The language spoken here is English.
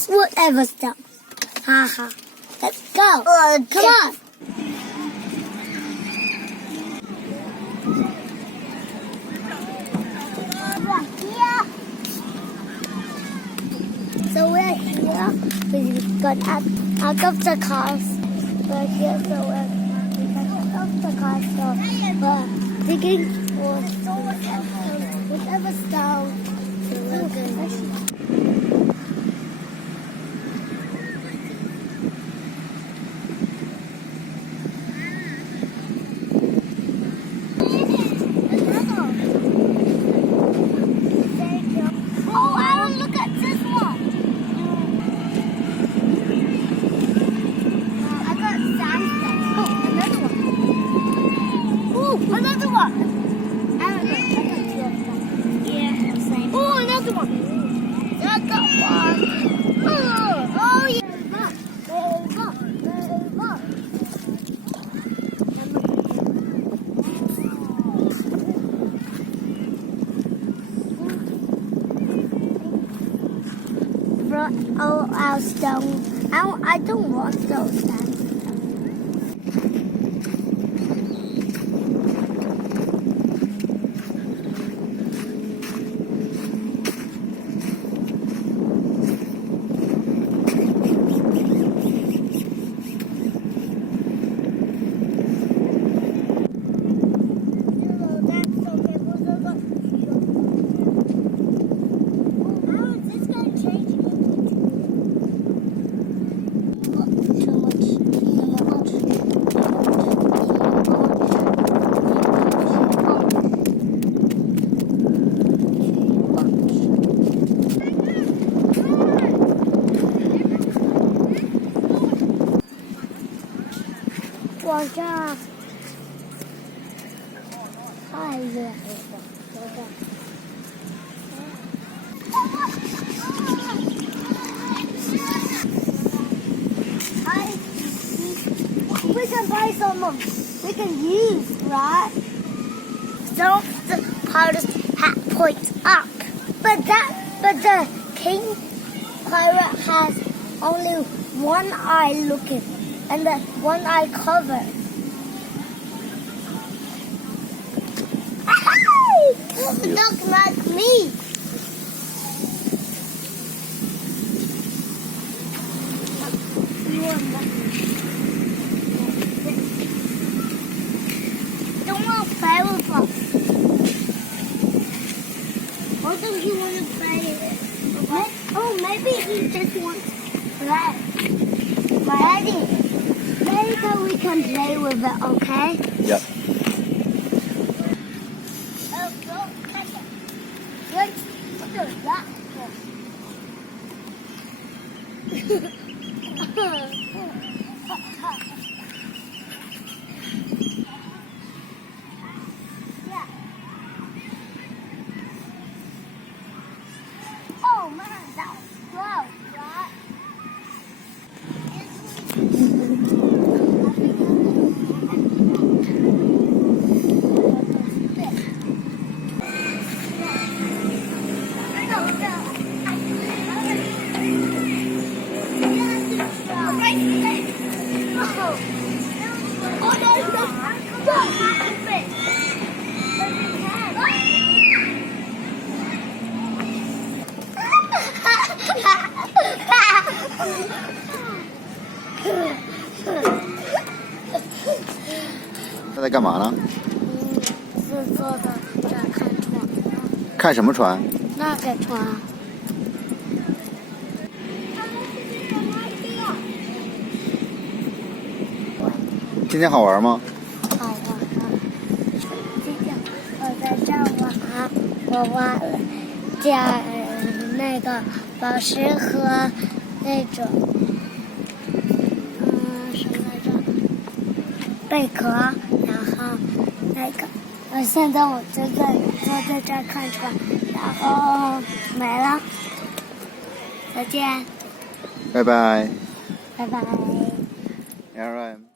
stones, whatever stones. Haha. Let's go. Come on. So we're here. We got out of the cars. We're here, so we got out of the cars. So we're digging for whatever stone. So we're going. Another one. Yeah, same. Oh, another one. Another one. Oh, yeah. Oh, our stone. I don't want those stones.往这儿，太热了，We can buy some of them. We can use, right? Some of the pirate's hat points up. But the king pirate has only one eye looking. And the one eye covered. Look like me. Don't want to play with us. Why don't you want to play it? Oh, maybe he just wants to play. Daddy. Later we can play with it, okay? Yep. Oh, go catch it. What is that Yeah. Oh man, that was close, right?他在干嘛呢？是坐的在看船。看什么船？那个船。今天好玩吗？好玩啊！今天我在这儿玩，我挖了点那个宝石和那种什么来着贝壳，然后那个现在我就坐在这儿看船，然后没了，再见，拜拜。拜拜。All right.